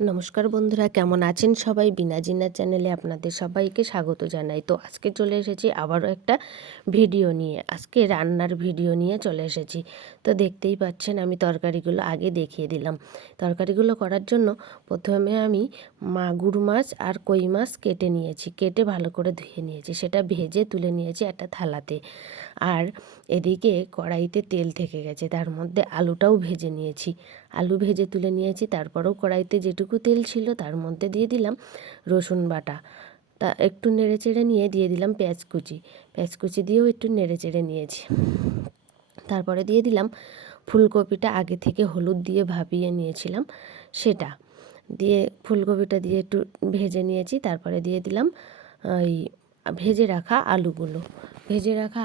নমস্কার বন্ধুরা, কেমন আছেন সবাই? বিনা জিনার চ্যানেলে আপনাদের সবাইকে স্বাগত জানাই। তো আজকে চলে এসেছি আবারও একটা ভিডিও নিয়ে। আজকে রান্নার ভিডিও নিয়ে চলে এসেছি। তো দেখতেই পাচ্ছেন আমি তরকারিগুলো আগে দেখিয়ে দিলাম। তরকারিগুলো করার জন্য প্রথমে আমি মাগুর মাছ আর কই মাছ কেটে নিয়েছি, কেটে ভালো করে ধুয়ে নিয়েছি, সেটা ভেজে তুলে নিয়েছি একটা থালাতে। আর এদিকে কড়াইতে তেল থেকে গেছে, তার মধ্যে আলুটাও ভেজে নিয়েছি, আলু ভেজে তুলে নিয়েছি। তারপরেও কড়াইতে যেটুকু তেল ছিল তার মধ্যে দিয়ে দিলাম রসুন বাটা, তা একটু নেড়ে চেড়ে নিয়ে দিয়ে দিলাম পেঁয়াজ কুচি, পেঁয়াজ কুচি দিয়েও একটু নেড়ে চেড়ে নিয়েছি। তারপরে দিয়ে দিলাম ফুলকপিটা, আগে থেকে হলুদ দিয়ে ভাপিয়ে নিয়েছিলাম সেটা দিয়ে, ফুলকপিটা দিয়ে একটু ভেজে নিয়েছি। তারপরে দিয়ে দিলাম ওই ভেজে রাখা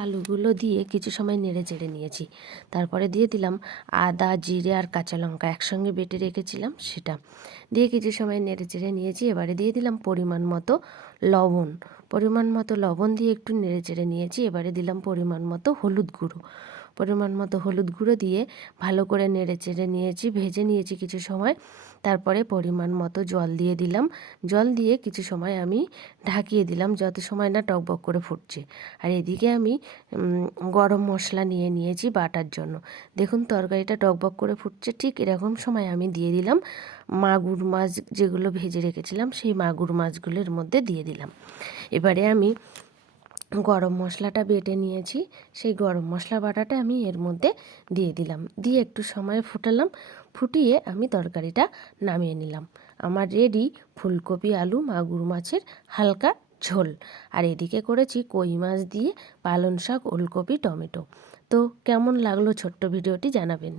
আলুগুলো দিয়ে কিছু সময় নেড়ে চেড়ে নিয়েছি। তারপরে দিয়ে দিলাম আদা, জিরে আর কাঁচা লঙ্কা একসঙ্গে বেটে রেখেছিলাম, সেটা দিয়ে কিছু সময় নেড়ে চেড়ে নিয়েছি। এবারে দিয়ে দিলাম পরিমাণ মতো লবণ দিয়ে একটু নেড়ে চেড়ে নিয়েছি। এবারে দিলাম পরিমাণ মতো হলুদ গুঁড়ো দিয়ে ভালো করে নেড়ে চেড়ে নিয়েছি, ভেজে নিয়েছি কিছু সময়। তারপরে পরিমাণ মতো জল দিয়ে দিলাম, জল দিয়ে কিছু সময় আমি ঢাকিয়ে দিলাম যত সময় না টকবক করে ফুটছে। আর এদিকে আমি গরম মশলা নিয়ে নিয়েছি বাটার জন্য। দেখুন তরকারিটা টকবক করে ফুটছে, ঠিক এরকম সময় আমি দিয়ে দিলাম মাগুর মাছ যেগুলো ভেজে রেখেছিলাম, সেই মাগুর মাছগুলোর মধ্যে দিয়ে দিলাম। এবারে আমি গরম মশলাটা বেটে নিয়েছি, সেই গরম মশলা বাটাটা আমি এর মধ্যে দিয়ে দিলাম, দিয়ে একটু সময় ফুটালাম, ফুটিয়ে আমি তরকারিটা নামিয়ে নিলাম। আমার রেডি ফুলকপি আলু মাগুর মাছের হালকা ঝোল। আর এদিকে করেছি কই মাছ দিয়ে পালং শাক, ওলকপি, টমেটো। তো কেমন লাগলো ছোট্ট ভিডিওটি জানাবেন।